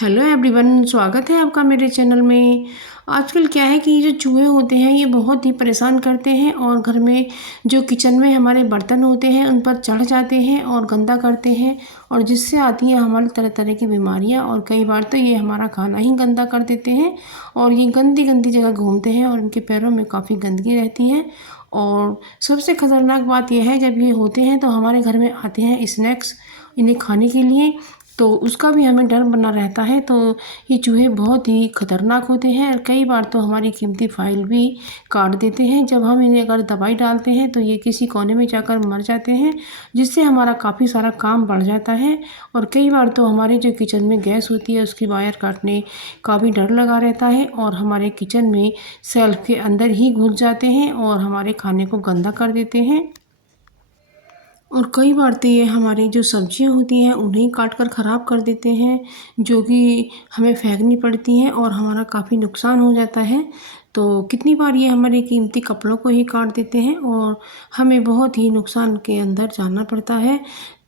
Hello everyone, स्वागत है आपका मेरे चैनल में। आजकल क्या है कि ये जो चूहे होते हैं ये बहुत ही परेशान करते हैं और घर में जो किचन में हमारे बर्तन होते हैं उन पर चढ़ जाते हैं और गंदा करते हैं, और जिससे आती हैं हमारे तरह तरह की बीमारियां। और कई बार तो ये हमारा खाना ही गंदा कर देते हैं और ये गंदी गंदी जगह घूमते हैं और उनके पैरों में काफ़ी गंदगी रहती है। और सबसे ख़तरनाक बात यह है, जब ये होते हैं तो हमारे घर में आते हैं स्नैक्स इन्हें खाने के लिए, तो उसका भी हमें डर बना रहता है। तो ये चूहे बहुत ही खतरनाक होते हैं और कई बार तो हमारी कीमती फाइल भी काट देते हैं। जब हम इन्हें अगर दवाई डालते हैं तो ये किसी कोने में जाकर मर जाते हैं, जिससे हमारा काफ़ी सारा काम बढ़ जाता है। और कई बार तो हमारे जो किचन में गैस होती है उसकी वायर काटने का भी डर लगा रहता है और हमारे किचन में सेल्फ के अंदर ही घुस जाते हैं और हमारे खाने को गंदा कर देते हैं। और कई बार तो ये हमारी जो सब्जियां होती हैं उन्हें काट कर ख़राब कर देते हैं, जो कि हमें फेंकनी पड़ती हैं और हमारा काफ़ी नुकसान हो जाता है। तो कितनी बार ये हमारे कीमती कपड़ों को ही काट देते हैं और हमें बहुत ही नुकसान के अंदर जाना पड़ता है।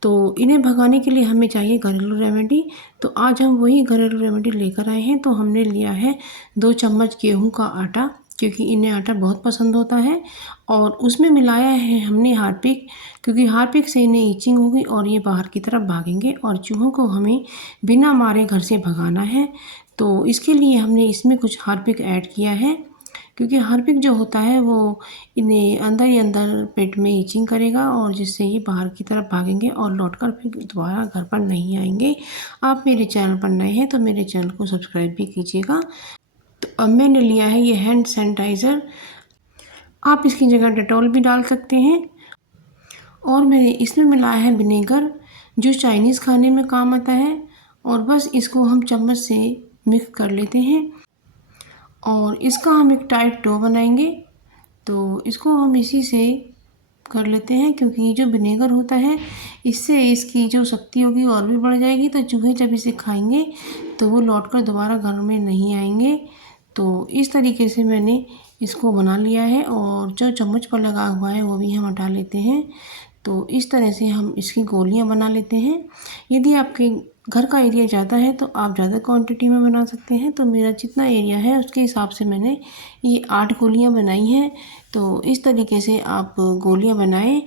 तो इन्हें भगाने के लिए हमें चाहिए घरेलू रेमेडी। तो आज हम वही घरेलू रेमेडी लेकर आए हैं। तो हमने लिया है 2 चम्मच गेहूं का आटा, क्योंकि इन्हें आटा बहुत पसंद होता है। और उसमें मिलाया है हमने हार्पिक, क्योंकि हार्पिक से इन्हें ईचिंग होगी और ये बाहर की तरफ भागेंगे और चूहों को हमें बिना मारे घर से भगाना है। तो इसके लिए हमने इसमें कुछ हार्पिक ऐड किया है, क्योंकि हार्पिक जो होता है वो इन्हें अंदर ही अंदर पेट में ईचिंग करेगा और जिससे ये बाहर की तरफ भागेंगे और लौटकर फिर दोबारा घर पर नहीं आएंगे। आप मेरे चैनल पर नए हैं तो मेरे चैनल को सब्सक्राइब भी कीजिएगा। तो अब मैंने लिया है ये हैंड सैनिटाइज़र, आप इसकी जगह डेटॉल भी डाल सकते हैं। और मैंने इसमें मिलाया है विनेगर, जो चाइनीज़ खाने में काम आता है। और बस इसको हम चम्मच से मिक्स कर लेते हैं और इसका हम एक टाइट डो बनाएंगे। तो इसको हम इसी से कर लेते हैं, क्योंकि ये जो विनेगर होता है इससे इसकी जो शक्ति होगी और भी बढ़ जाएगी। तो चूहे जब इसे खाएंगे तो वो लौटकर दोबारा घर में नहीं आएंगे। तो इस तरीके से मैंने इसको बना लिया है और जो चम्मच पर लगा हुआ है वो भी हम हटा लेते हैं। तो इस तरह से हम इसकी गोलियां बना लेते हैं। यदि आपके घर का एरिया ज़्यादा है तो आप ज़्यादा क्वांटिटी में बना सकते हैं। तो मेरा जितना एरिया है उसके हिसाब से मैंने ये 8 गोलियां बनाई हैं। तो इस तरीके से आप गोलियां बनाएं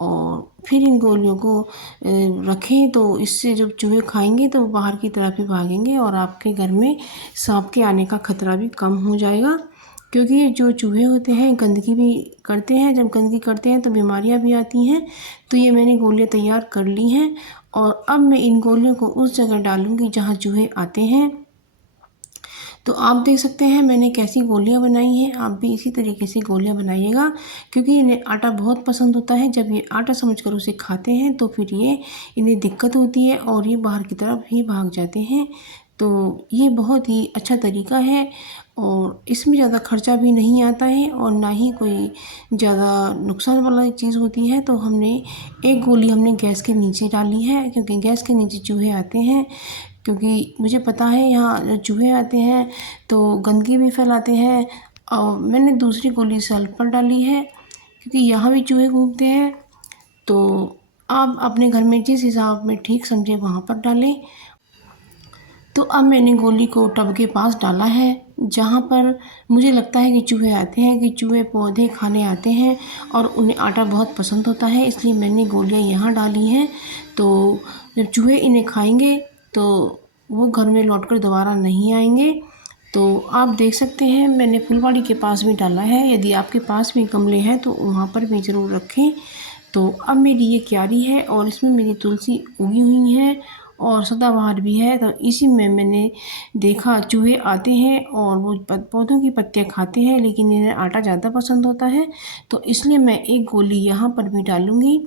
और फिर इन गोलियों को रखें। तो इससे जब चूहे खाएंगे तो वो बाहर की तरफ ही भागेंगे और आपके घर में सांप के आने का खतरा भी कम हो जाएगा। क्योंकि ये जो चूहे होते हैं गंदगी भी करते हैं, जब गंदगी करते हैं तो बीमारियां भी आती हैं। तो ये मैंने गोलियां तैयार कर ली हैं और अब मैं इन गोलियों को उस जगह डालूंगी जहां चूहे आते हैं। तो आप देख सकते हैं मैंने कैसी गोलियां बनाई हैं। आप भी इसी तरीके से गोलियां बनाइएगा, क्योंकि इन्हें आटा बहुत पसंद होता है। जब ये आटा समझकर उसे खाते हैं तो फिर ये इन्हें दिक्कत होती है और ये बाहर की तरफ ही भाग जाते हैं। तो ये बहुत ही अच्छा तरीका है और इसमें ज़्यादा खर्चा भी नहीं आता है और ना ही कोई ज़्यादा नुकसान वाला चीज़ होती है। तो हमने एक गोली हमने गैस के नीचे डाली है, क्योंकि गैस के नीचे चूहे आते हैं। क्योंकि मुझे पता है यहाँ चूहे आते हैं तो गंदगी भी फैलाते हैं। और मैंने दूसरी गोली सल्फ पर डाली है, क्योंकि यहाँ भी चूहे घूमते हैं। तो आप अपने घर में जिस हिसाब में ठीक समझे वहाँ पर डालें। तो अब मैंने गोली को टब के पास डाला है जहाँ पर मुझे लगता है कि चूहे आते हैं, कि चूहे पौधे खाने आते हैं और उन्हें आटा बहुत पसंद होता है, इसलिए मैंने गोलियाँ यहाँ डाली हैं। तो जब चूहे इन्हें खाएंगे तो वो घर में लौटकर दोबारा नहीं आएंगे। तो आप देख सकते हैं मैंने फुलवाड़ी के पास भी डाला है। यदि आपके पास भी गमले हैं तो वहाँ पर भी ज़रूर रखें। तो अब मेरी ये क्यारी है और इसमें मेरी तुलसी उगी हुई है और सदाबहार भी है। तो इसी में मैंने देखा चूहे आते हैं और वो पौधों की पत्तियां खाते हैं, लेकिन इन्हें आटा ज़्यादा पसंद होता है। तो इसलिए मैं एक गोली यहाँ पर भी डालूँगी।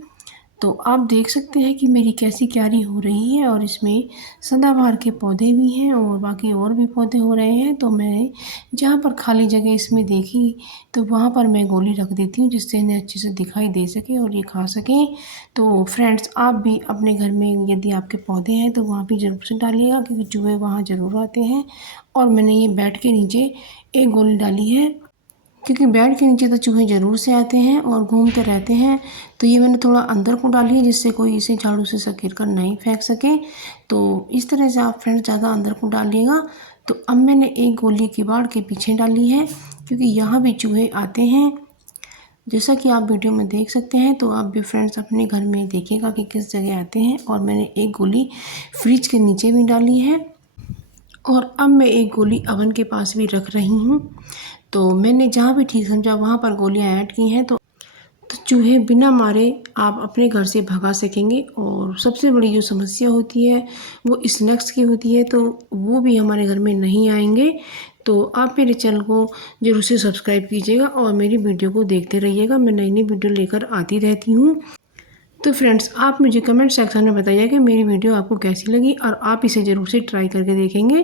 तो आप देख सकते हैं कि मेरी कैसी क्यारी हो रही है और इसमें सदाबहार के पौधे भी हैं और बाकी और भी पौधे हो रहे हैं। तो मैं जहाँ पर खाली जगह इसमें देखी तो वहाँ पर मैं गोली रख देती हूँ, जिससे इन्हें अच्छे से दिखाई दे सके और ये खा सकें। तो फ्रेंड्स, आप भी अपने घर में यदि आपके पौधे हैं तो वहाँ भी ज़रूर से डालिएगा, क्योंकि चूहे वहाँ ज़रूर आते हैं। और मैंने ये बेड के नीचे एक गोली डाली है। क्योंकि बेड के नीचे तो चूहे ज़रूर से आते हैं और घूमते रहते हैं। तो ये मैंने थोड़ा अंदर को डाली है जिससे कोई इसे झाड़ू से सकेर कर नहीं फेंक सके। तो इस तरह से आप फ्रेंड्स ज़्यादा अंदर को डालिएगा। तो अब मैंने एक गोली किवाड़ के पीछे डाली है क्योंकि यहाँ भी चूहे आते हैं, जैसा कि आप वीडियो में देख सकते हैं। तो आप भी फ्रेंड्स अपने घर में देखिएगा कि किस जगह आते हैं। और मैंने एक गोली फ्रिज के नीचे भी डाली है और अब मैं एक गोली ओवन के पास भी रख रही हूँ। तो मैंने जहाँ भी ठीक समझा वहाँ पर गोलियाँ ऐड की हैं तो चूहे बिना मारे आप अपने घर से भगा सकेंगे। और सबसे बड़ी जो समस्या होती है वो स्नैक्स की होती है, तो वो भी हमारे घर में नहीं आएंगे। तो आप मेरे चैनल को जरूर से सब्सक्राइब कीजिएगा और मेरी वीडियो को देखते रहिएगा। मैं नई नई वीडियो लेकर आती रहती हूँ। तो फ्रेंड्स आप मुझे कमेंट सेक्शन में बताइए कि मेरी वीडियो आपको कैसी लगी और आप इसे ज़रूर से ट्राई करके देखेंगे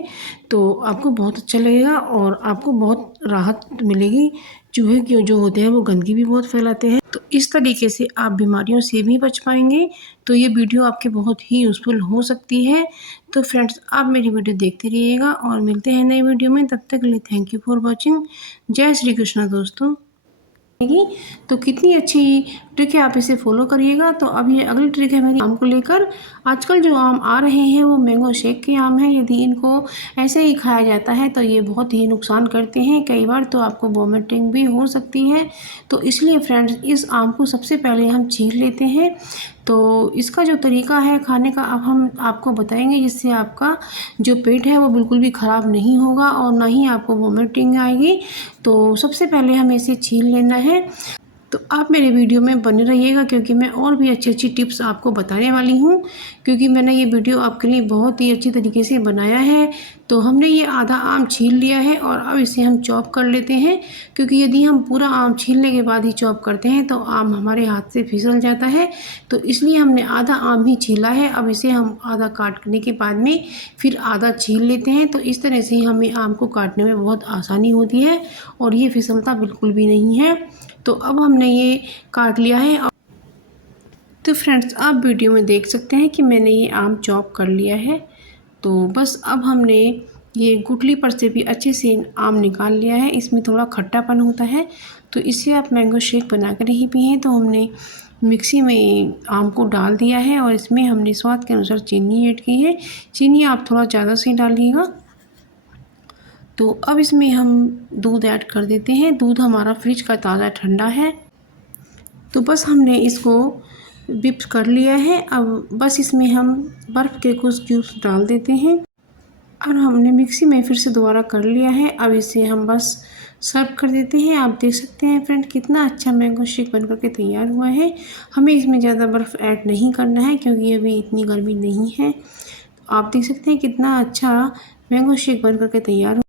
तो आपको बहुत अच्छा लगेगा और आपको बहुत राहत मिलेगी। चूहे की जो होते हैं वो गंदगी भी बहुत फैलाते हैं, तो इस तरीके से आप बीमारियों से भी बच पाएंगे। तो ये वीडियो आपके बहुत ही यूज़फुल हो सकती है। तो फ्रेंड्स आप मेरी वीडियो देखते रहिएगा और मिलते हैं नई वीडियो में। तब तक के लिए थैंक यू फॉर वॉचिंग। जय श्री कृष्णा दोस्तों। तो कितनी अच्छी ट्रिक है, आप इसे फॉलो करिएगा। तो अब ये अगली ट्रिक है मेरी आम को लेकर। आजकल जो आम आ रहे हैं वो मैंगो शेक के आम हैं। यदि इनको ऐसे ही खाया जाता है तो ये बहुत ही नुकसान करते हैं, कई बार तो आपको वॉमिटिंग भी हो सकती है। तो इसलिए फ्रेंड्स इस आम को सबसे पहले हम छील लेते हैं। तो इसका जो तरीका है खाने का अब हम आपको बताएंगे, जिससे आपका जो पेट है वो बिल्कुल भी ख़राब नहीं होगा और ना ही आपको वॉमिटिंग आएगी। तो सबसे पहले हमें इसे छील लेना है। तो आप मेरे वीडियो में बने रहिएगा क्योंकि मैं और भी अच्छी अच्छी टिप्स आपको बताने वाली हूँ, क्योंकि मैंने ये वीडियो आपके लिए बहुत ही अच्छी तरीके से बनाया है। तो हमने ये आधा आम छील लिया है और अब इसे हम चॉप कर लेते हैं, क्योंकि यदि हम पूरा आम छीलने के बाद ही चॉप करते हैं तो आम हमारे हाथ से फिसल जाता है। तो इसलिए हमने आधा आम ही छीला है। अब इसे हम आधा काटने के बाद में फिर आधा छील लेते हैं। तो इस तरह से हमें आम को काटने में बहुत आसानी होती है और ये फिसलता बिल्कुल भी नहीं है। तो अब हमने ये काट लिया है। तो फ्रेंड्स आप वीडियो में देख सकते हैं कि मैंने ये आम चॉप कर लिया है। तो बस अब हमने ये गुठली पर से भी अच्छे से आम निकाल लिया है। इसमें थोड़ा खट्टापन होता है तो इसे आप मैंगो शेक बना कर ही पिएं। तो हमने मिक्सी में आम को डाल दिया है और इसमें हमने स्वाद के अनुसार चीनी ऐड की है। चीनी आप थोड़ा ज़्यादा से डालिएगा। तो अब इसमें हम दूध ऐड कर देते हैं। दूध हमारा फ्रिज का ताज़ा ठंडा है। तो बस हमने इसको विप कर लिया है। अब बस इसमें हम बर्फ़ के कुछ क्यूब्स डाल देते हैं और हमने मिक्सी में फिर से दोबारा कर लिया है। अब इसे हम बस सर्व कर देते हैं। आप देख सकते हैं फ्रेंड कितना अच्छा मैंगो शेक बनकर के तैयार हुआ है। हमें इसमें ज़्यादा बर्फ़ ऐड नहीं करना है क्योंकि अभी इतनी गर्मी नहीं है। तो आप देख सकते हैं कितना अच्छा मैंगो शेक बनकर के तैयार